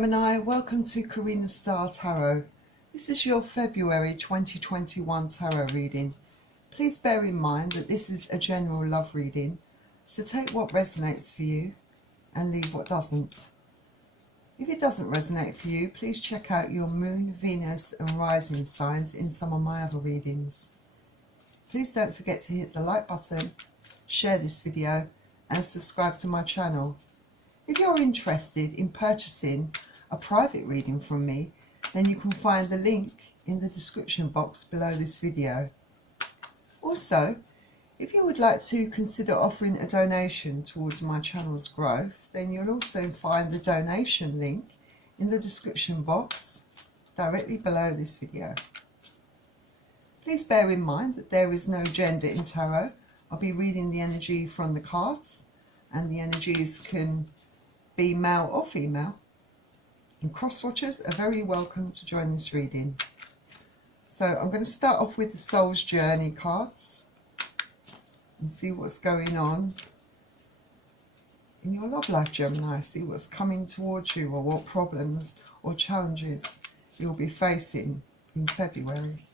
Gemini, welcome to Karina's Tarot. This is your February 2021 tarot reading. Please bear in mind that this is a general love reading, so take what resonates for you and leave what doesn't. If it doesn't resonate for you, please check out your Moon, Venus and Rising signs in some of my other readings. Please don't forget to hit the like button, share this video and subscribe to my channel. If you're interested in purchasing a private reading from me, then you can find the link in the description box below this video. Also, if you would like to consider offering a donation towards my channel's growth, then you'll also find the donation link in the description box directly below this video. Please bear in mind that there is no gender in tarot. I'll be reading the energy from the cards, and the energies can be male or female, and cross-watchers are very welcome to join this reading. So I'm going to start off with the Soul's Journey cards and see what's going on in your love life, Gemini. See what's coming towards you, or what problems or challenges you'll be facing in February.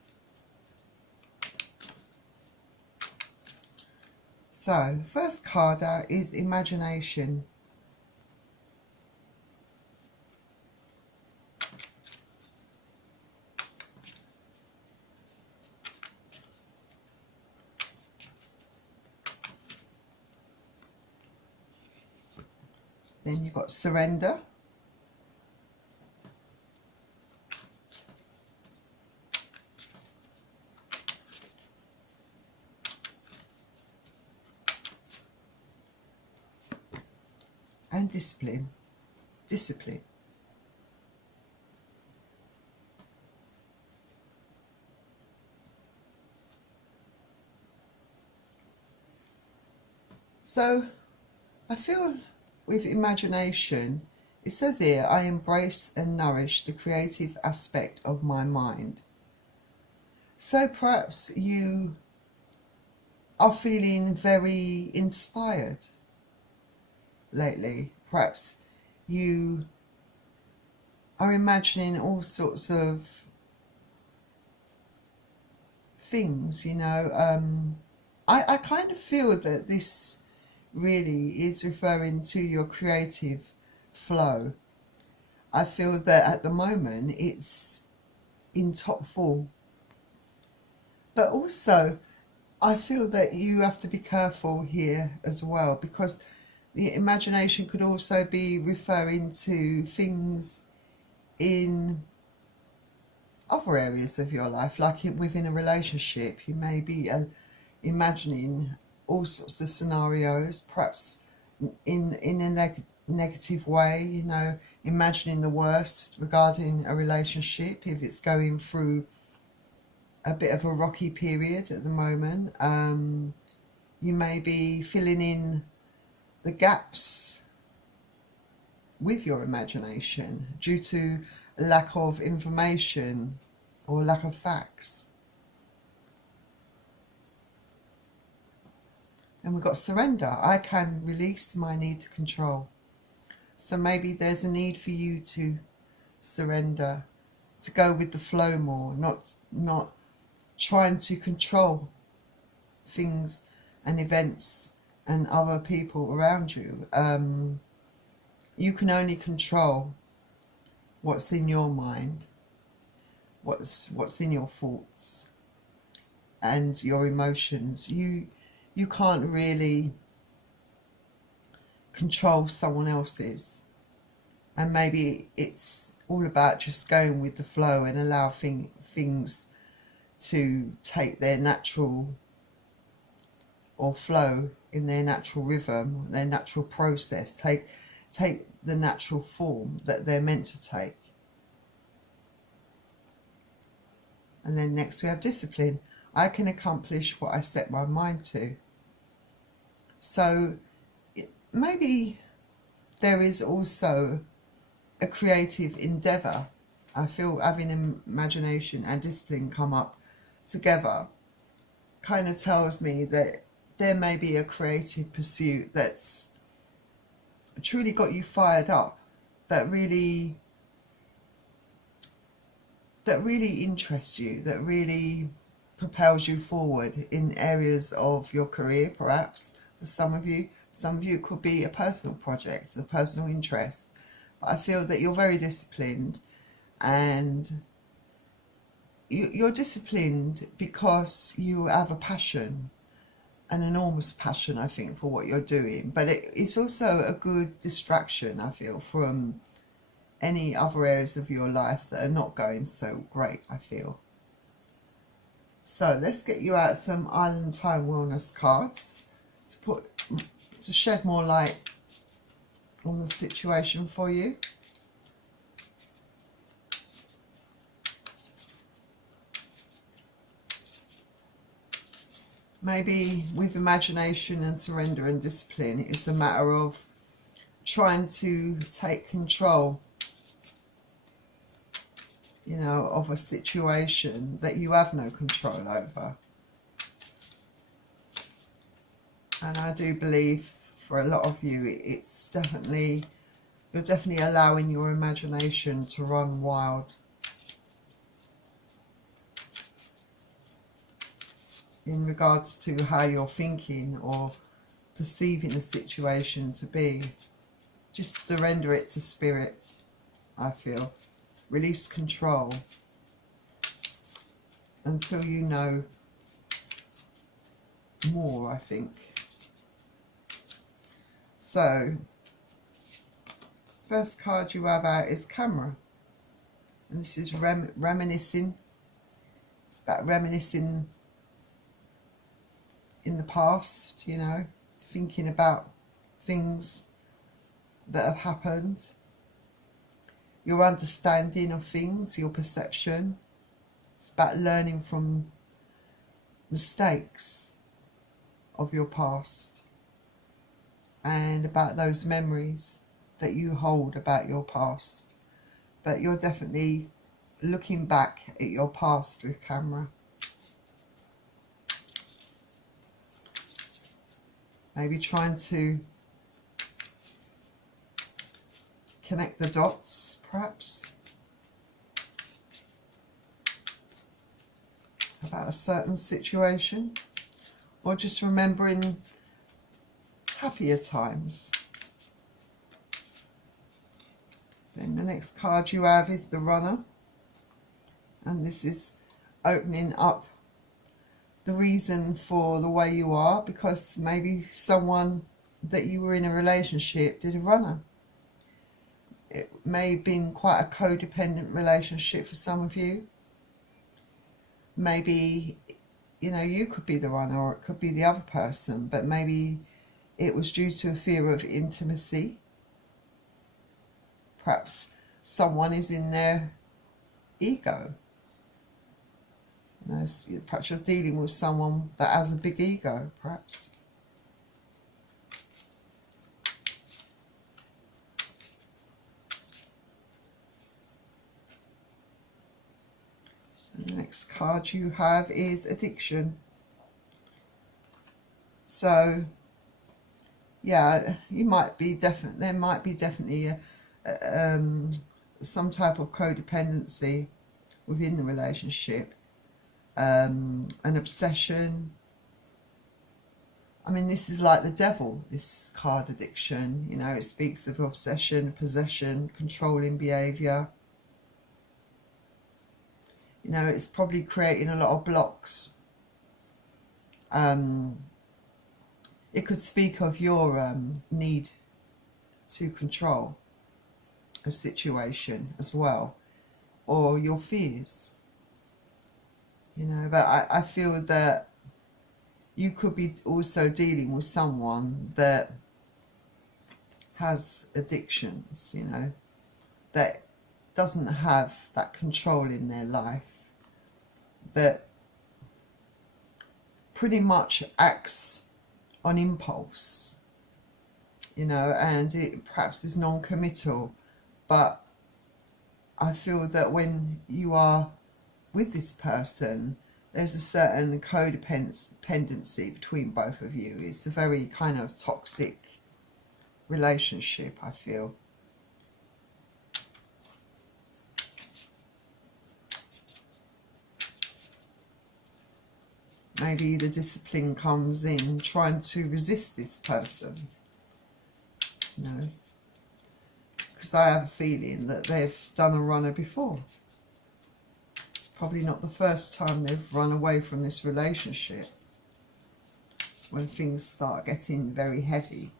So the first card out is Imagination. Then you've got Surrender. And Discipline. Discipline. So I feel with Imagination, it says here, I embrace and nourish the creative aspect of my mind. So perhaps you are feeling very inspired lately. Perhaps you are imagining all sorts of things, you know. I kind of feel that this really is referring to your creative flow. I feel that at the moment it's in top form, but also I feel that you have to be careful here as well, because the imagination could also be referring to things in other areas of your life, like within a relationship. You may be imagining all sorts of scenarios, perhaps in a negative way, you know, imagining the worst regarding a relationship if it's going through a bit of a rocky period at the moment. You may be filling in the gaps with your imagination due to a lack of information or lack of facts. And we've got Surrender. I can release my need to control. So maybe there's a need for you to surrender, to go with the flow more, not trying to control things and events and other people around you. You can only control what's in your mind, what's in your thoughts and your emotions. You can't really control someone else's, and maybe it's all about just going with the flow and allow things to take their natural or flow in their natural rhythm, their natural process, take the natural form that they're meant to take. And then next we have Discipline. I can accomplish what I set my mind to. So maybe there is also a creative endeavour. I feel having Imagination and Discipline come up together kind of tells me that there may be a creative pursuit that's truly got you fired up, that really that really interests you, that really propels you forward in areas of your career, perhaps. For some of you it could be a personal project, a personal interest. But I feel that you're very disciplined, and you're disciplined because you have a passion, an enormous passion, I think, for what you're doing. But it's also a good distraction, I feel, from any other areas of your life that are not going so great, I feel. So let's get you out some Island Time Wellness cards to shed more light on the situation for you. Maybe with imagination and surrender and discipline, it's a matter of trying to take control, you know, of a situation that you have no control over. And I do believe for a lot of you, it's definitely, you're definitely allowing your imagination to run wild. In regards to how you're thinking or perceiving a situation to be. Just surrender it to spirit, I feel. Release control until you know more, I think. So, first card you have out is Camera. And this is reminiscing. It's about reminiscing in the past, you know, thinking about things that have happened, your understanding of things, your perception. It's about learning from mistakes of your past and about those memories that you hold about your past. But you're definitely looking back at your past with Camera. Maybe trying to connect the dots, perhaps, about a certain situation, or just remembering happier times. Then the next card you have is the Runner, and this is opening up the reason for the way you are, because maybe someone that you were in a relationship did a runner. It may have been quite a codependent relationship for some of you. Maybe, you know, you could be the runner or it could be the other person, but maybe it was due to a fear of intimacy. Perhaps someone is in their ego. You know, perhaps you're dealing with someone that has a big ego, perhaps. And the next card you have is Addiction. So, yeah, you might be there might be definitely some type of codependency within the relationship. An obsession. I mean, this is like the devil, this card, Addiction. You know, it speaks of obsession, possession, controlling behaviour. You know, it's probably creating a lot of blocks. It could speak of your need to control a situation as well, or your fears. You know, but I feel that you could be also dealing with someone that has addictions, you know, that doesn't have that control in their life, that pretty much acts on impulse, you know, and it perhaps is non-committal. But I feel that when you are with this person, there's a certain codependency between both of you. It's a very kind of toxic relationship, I feel. maybe the discipline comes in trying to resist this person, you know, because I have a feeling that they've done a runner before. It's probably not the first time they've run away from this relationship when things start getting very heavy,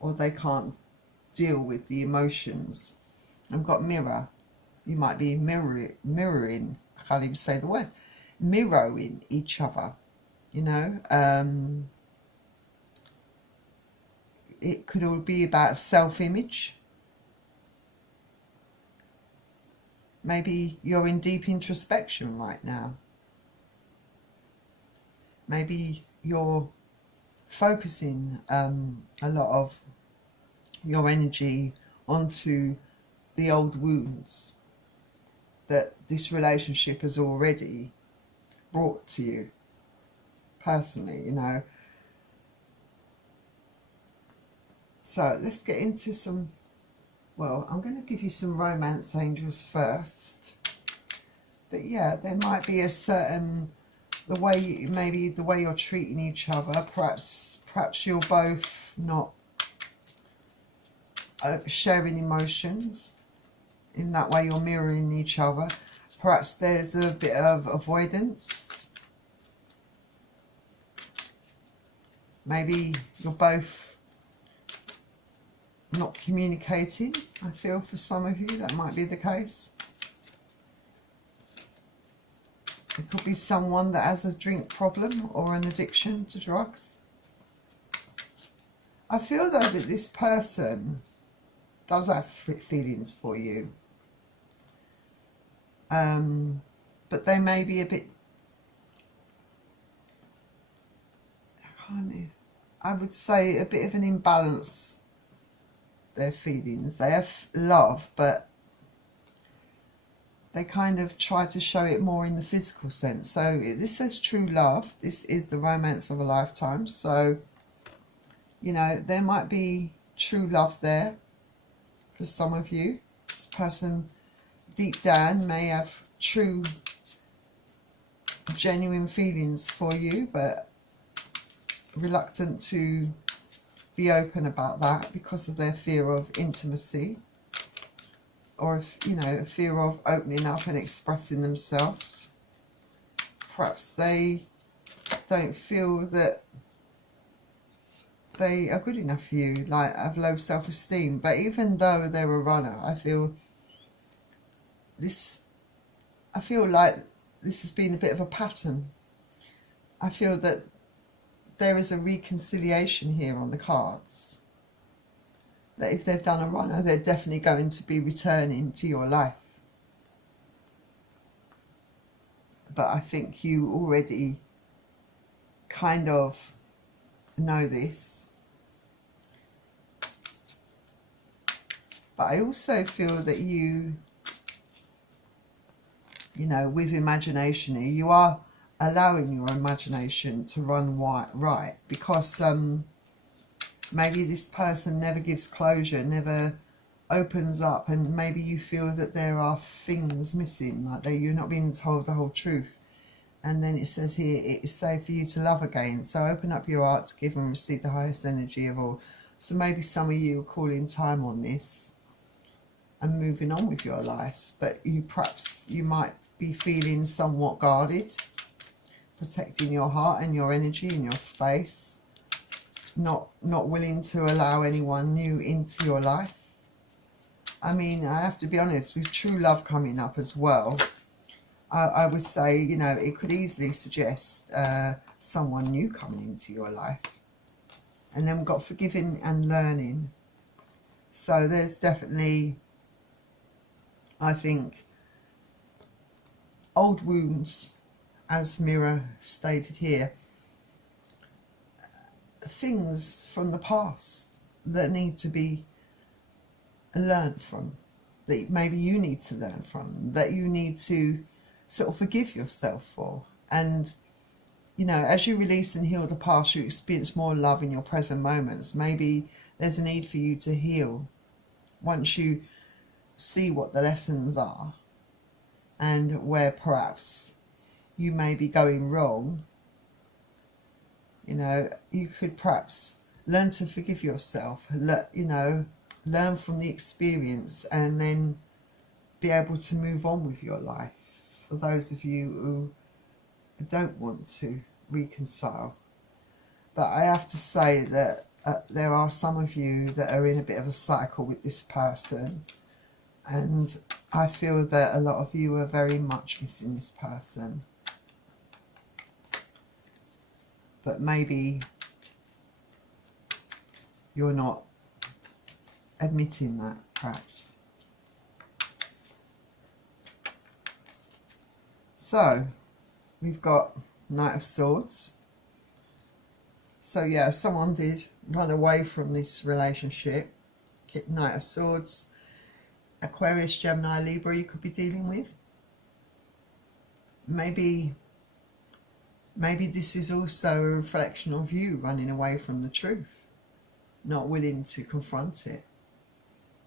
or they can't deal with the emotions. I've got mirror. You might be mirroring, I can't even say the word, mirroring each other, you know. It could all be about self-image. Maybe you're in deep introspection right now. Maybe you're focusing a lot of your energy onto the old wounds that this relationship has already brought to you personally, you know. So let's get into some, well, I'm going to give you some romance angels first. But yeah, there might be a certain, the way, maybe the way you're treating each other, perhaps you're both not sharing emotions. In that way you're mirroring each other. Perhaps there's a bit of avoidance. Maybe you're both not communicating. I feel for some of you that might be the case. It could be someone that has a drink problem or an addiction to drugs. I feel though that this person does have feelings for you. But they may be a bit, I would say a bit of an imbalance, their feelings. They have love, but they kind of try to show it more in the physical sense. So this says true love. This is the romance of a lifetime. So, you know, there might be true love there for some of you. This person deep down may have true, genuine feelings for you, but reluctant to be open about that because of their fear of intimacy, or if, you know, a fear of opening up and expressing themselves. Perhaps they don't feel that they are good enough for you, like have low self-esteem. But even though they're a runner, I feel like this has been a bit of a pattern. I feel that there is a reconciliation here on the cards. That if they've done a runner, they're definitely going to be returning to your life. But I think you already kind of know this. But I also feel that you know, with imagination here, you are allowing your imagination to run right, because maybe this person never gives closure, never opens up, and maybe you feel that there are things missing, like that you're not being told the whole truth. And then it says here, it is safe for you to love again. So open up your heart to give and receive the highest energy of all. So maybe some of you are calling time on this and moving on with your lives, but you might be feeling somewhat guarded, protecting your heart and your energy and your space, not willing to allow anyone new into your life. I mean, I have to be honest, with true love coming up as well, I would say, you know, it could easily suggest someone new coming into your life. And then we've got forgiving and learning. So there's definitely, I think, old wounds, as Mirror stated here, things from the past that need to be learned from, that maybe you need to learn from, that you need to sort of forgive yourself for. And, you know, as you release and heal the past, you experience more love in your present moments. Maybe there's a need for you to heal once you see what the lessons are, and where perhaps you may be going wrong, you know, you could perhaps learn to forgive yourself, you know, learn from the experience, and then be able to move on with your life. For those of you who don't want to reconcile. But I have to say that there are some of you that are in a bit of a cycle with this person, and I feel that a lot of you are very much missing this person. But maybe you're not admitting that, perhaps. So we've got Knight of Swords. So yeah, someone did run away from this relationship. Knight of Swords, Aquarius, Gemini, Libra you could be dealing with. Maybe this is also a reflection of you running away from the truth, not willing to confront it,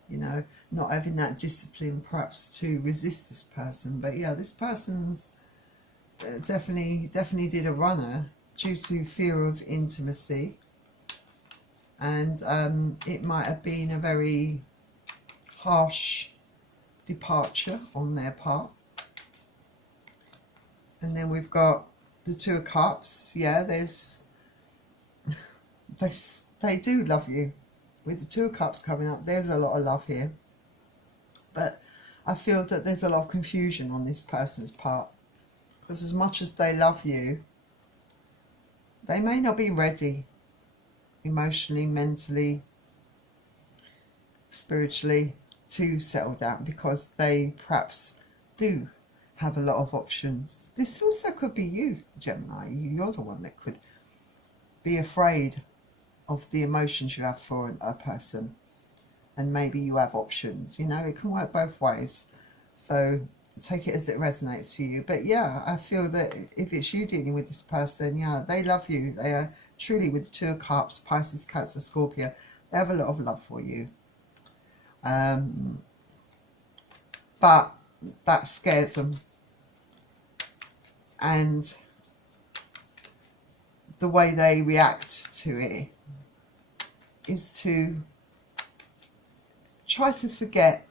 you know, not having that discipline perhaps to resist this person. But yeah, this person's definitely did a runner due to fear of intimacy, and it might have been a very harsh departure on their part. And then we've got the Two of Cups. Yeah, they do love you. With the Two of Cups coming up, there's a lot of love here, but I feel that there's a lot of confusion on this person's part, because as much as they love you, they may not be ready emotionally, mentally, spiritually to settle down, because they perhaps do have a lot of options. This also could be you, Gemini. You're the one that could be afraid of the emotions you have for a person, and maybe you have options. You know, it can work both ways, so take it as it resonates to you. But yeah, I feel that if it's you dealing with this person, yeah, they love you. They are truly, with the Two of Cups, Pisces, Cancer, Scorpio, they have a lot of love for you, but that scares them, and the way they react to it is to try to forget,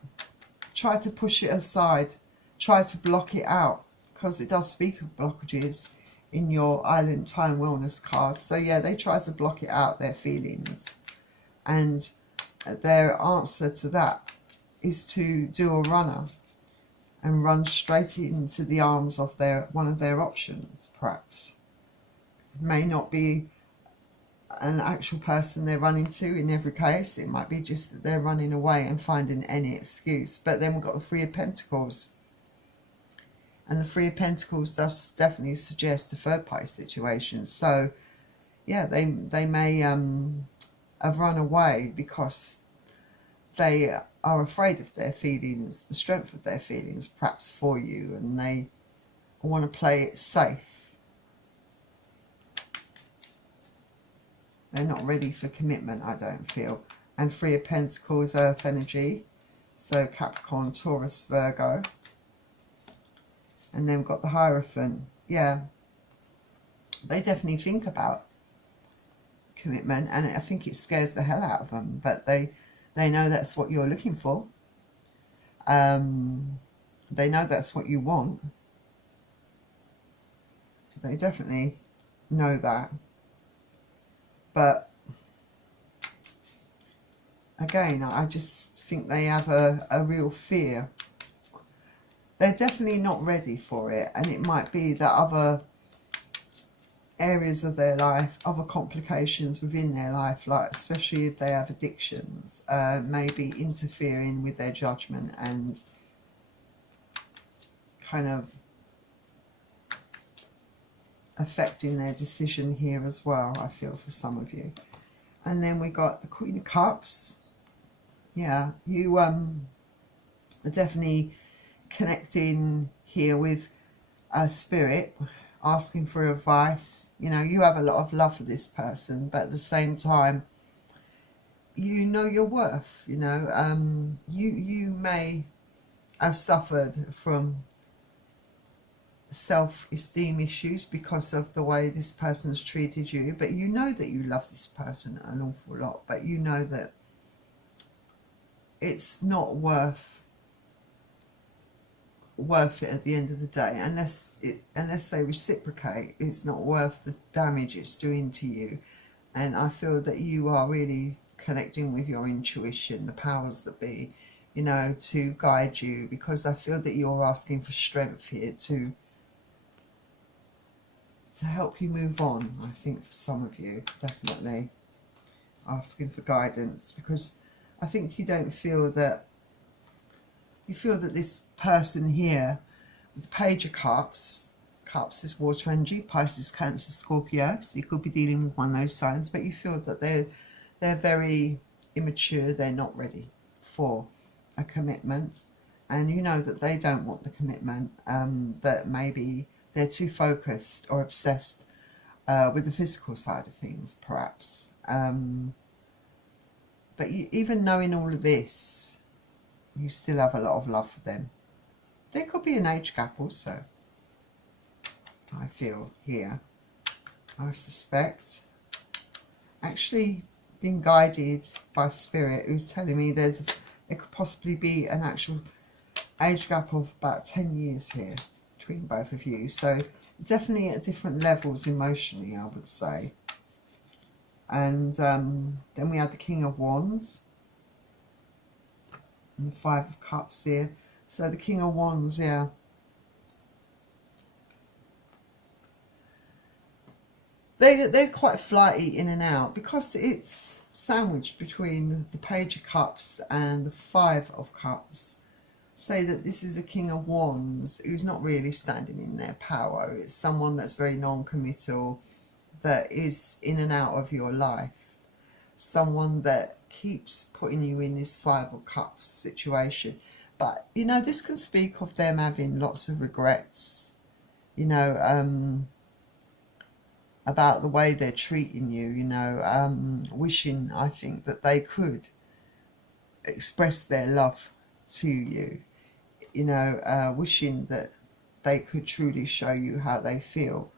try to push it aside, try to block it out, because it does speak of blockages in your Island Time Wellness card. So yeah, they try to block it out, their feelings, and their answer to that is to do a runner and run straight into the arms of one of their options. Perhaps it may not be an actual person they're running to in every case. It might be just that they're running away and finding any excuse. But then we've got the Three of Pentacles, and the Three of Pentacles does definitely suggest a third party situation. So yeah, they may have run away because they are afraid of their feelings, the strength of their feelings perhaps for you, and they want to play it safe. They're not ready for commitment, I don't feel. And Three of Pentacles, Earth energy, so Capricorn, Taurus, Virgo. And then we've got the Hierophant. Yeah, they definitely think about commitment, and I think it scares the hell out of them, but they know that's what you're looking for. They know that's what you want. They definitely know that. But again, I just think they have a real fear. They're definitely not ready for it, and it might be that other areas of their life, other complications within their life, like especially if they have addictions, may be interfering with their judgment and kind of affecting their decision here as well, I feel, for some of you. And then we got the Queen of Cups. Yeah, you are definitely connecting here with a spirit, asking for advice. You know, you have a lot of love for this person, but at the same time, you know your worth. You know, you may have suffered from self-esteem issues because of the way this person has treated you, but you know that you love this person an awful lot, but you know that it's not worth it at the end of the day, unless they reciprocate. It's not worth the damage it's doing to you. And I feel that you are really connecting with your intuition, the powers that be, you know, to guide you, because I feel that you're asking for strength here to help you move on. I think for some of you, definitely asking for guidance, because I think you don't feel that, you feel that this person here with the Page of Cups, Cups is water energy, Pisces, Cancer, Scorpio, so you could be dealing with one of those signs, but you feel that they're very immature, they're not ready for a commitment, and you know that they don't want the commitment, that maybe they're too focused or obsessed with the physical side of things, perhaps. But even knowing all of this, you still have a lot of love for them. There could be an age gap also, I feel here. I suspect. Actually being guided by Spirit, who's telling me there could possibly be an actual age gap of about 10 years here between both of you. So definitely at different levels emotionally, I would say. And then we had the King of Wands and the Five of Cups here. So the King of Wands, yeah. They're quite flighty in and out because it's sandwiched between the Page of Cups and the Five of Cups. Say that this is a King of Wands who's not really standing in their power. It's someone that's very non-committal, that is in and out of your life. Someone that keeps putting you in this Five of Cups situation. But, you know, this can speak of them having lots of regrets, you know, about the way they're treating you, you know, wishing, I think, that they could express their love to you, you know, wishing that they could truly show you how they feel.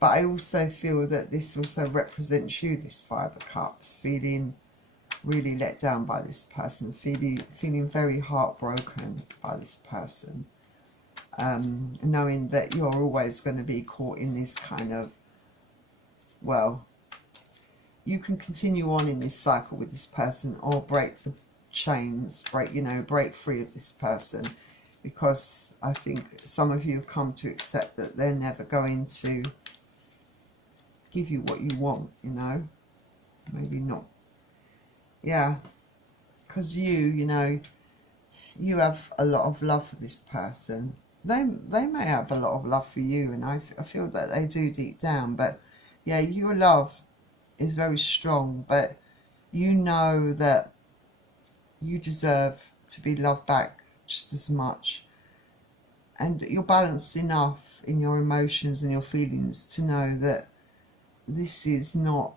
But I also feel that this also represents you, this Five of Cups, feeling really let down by this person, feeling very heartbroken by this person, knowing that you're always going to be caught in this kind of, well, you can continue on in this cycle with this person or break the chains, break free of this person, because I think some of you have come to accept that they're never going to give you what you want, you know, maybe not. Yeah, because you know, you have a lot of love for this person. They may have a lot of love for you, and I feel that they do deep down. But yeah, your love is very strong, but you know that you deserve to be loved back just as much. And you're balanced enough in your emotions and your feelings to know that this is not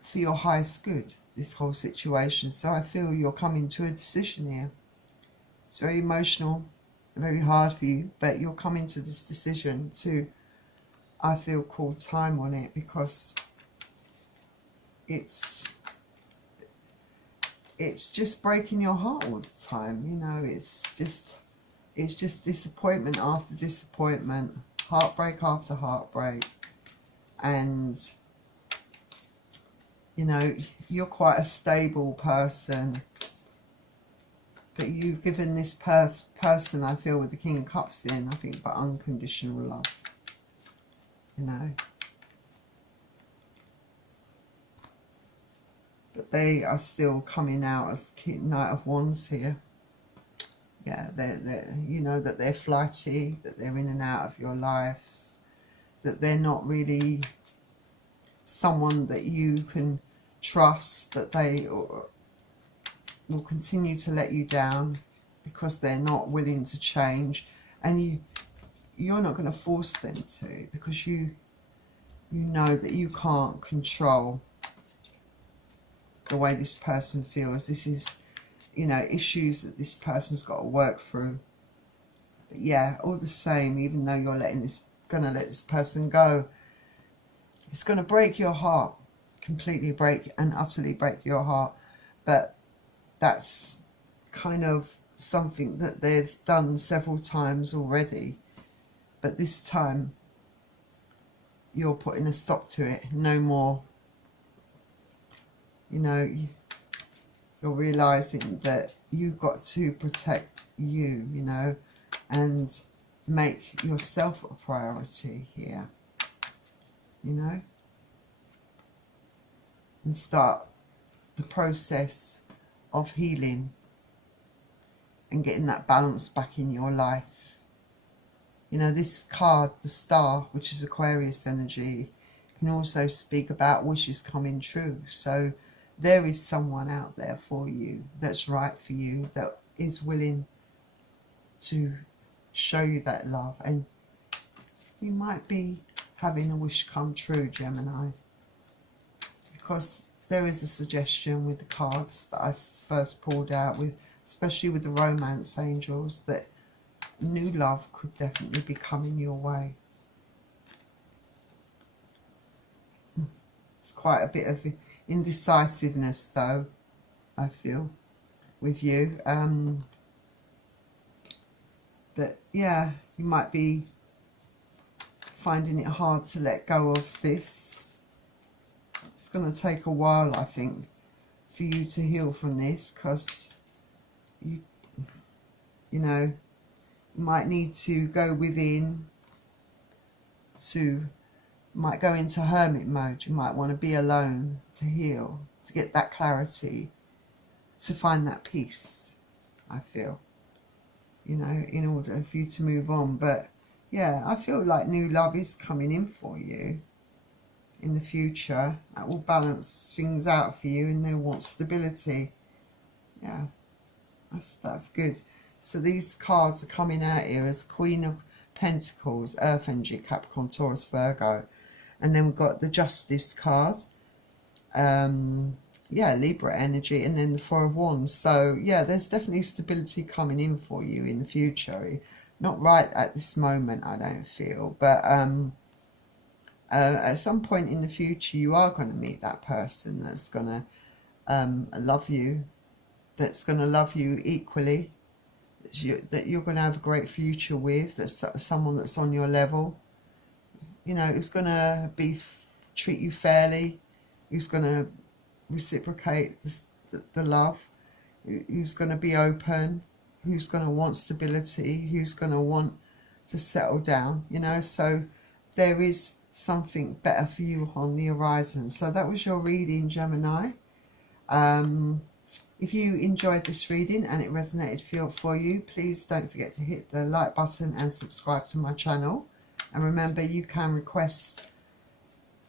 for your highest good, this whole situation. So I feel you're coming to a decision here. It's very emotional, very hard for you, but you're coming to this decision to, I feel, call time on it, because it's just breaking your heart all the time, you know. It's just disappointment after disappointment, heartbreak after heartbreak. And you know, you're quite a stable person, but you've given this person, I feel, with the King of Cups in, I think, but unconditional love, you know. But they are still coming out as the Knight of Wands here. Yeah, they're you know, that they're flighty, that they're in and out of your lives, that they're not really someone that you can trust, that they will continue to let you down because they're not willing to change, and you're not going to force them to, because you know that you can't control the way this person feels. This is, you know, issues that this person's got to work through, But yeah, all the same, even though you're gonna let this person go, it's gonna break your heart, completely break and utterly break your heart. But that's kind of something that they've done several times already. But this time, you're putting a stop to it. No more. You know, you're realizing that you've got to protect you, you know, and make yourself a priority here, you know, and start the process of healing and getting that balance back in your life. You know, this card, the Star, which is Aquarius energy, can also speak about wishes coming true. So there is someone out there for you that's right for you, that is willing to show you that love. And you might be having a wish come true, Gemini, because there is a suggestion with the cards that I first pulled out, with especially with the romance angels, that new love could definitely be coming your way. It's quite a bit of indecisiveness though, I feel, with you. But yeah, you might be finding it hard to let go of this. It's going to take a while, I think, for you to heal from this, because you know, you might need to go within, might go into hermit mode. You might want to be alone to heal, to get that clarity, to find that peace, I feel, you know, in order for you to move on. But yeah, I feel like new love is coming in for you in the future. That will balance things out for you, and they want stability. Yeah, that's good. So these cards are coming out here as Queen of Pentacles, Earth Energy, Capricorn, Taurus, Virgo. And then we've got the Justice card. Yeah, Libra energy, and then the Four of Wands. So yeah, there's definitely stability coming in for you in the future. Not right at this moment, I don't feel, but at some point in the future, you are going to meet that person that's going to love you, that's going to love you equally, that you're going to have a great future with, that's someone that's on your level, you know, who's going to treat you fairly, who's going to reciprocate the love, who's going to be open, who's going to want stability, who's going to want to settle down, you know. So there is something better for you on the horizon. So that was your reading, Gemini. If you enjoyed this reading and it resonated for you, please don't forget to hit the like button and subscribe to my channel. And remember, you can request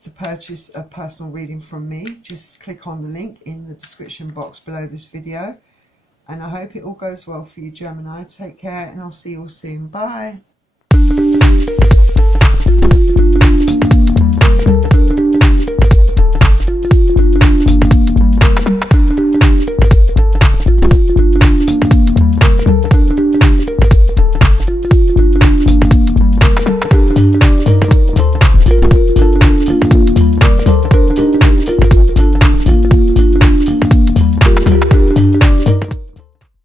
to purchase a personal reading from me. Just click on the link in the description box below this video. And I hope it all goes well for you, Gemini. Take care, and I'll see you all soon. Bye.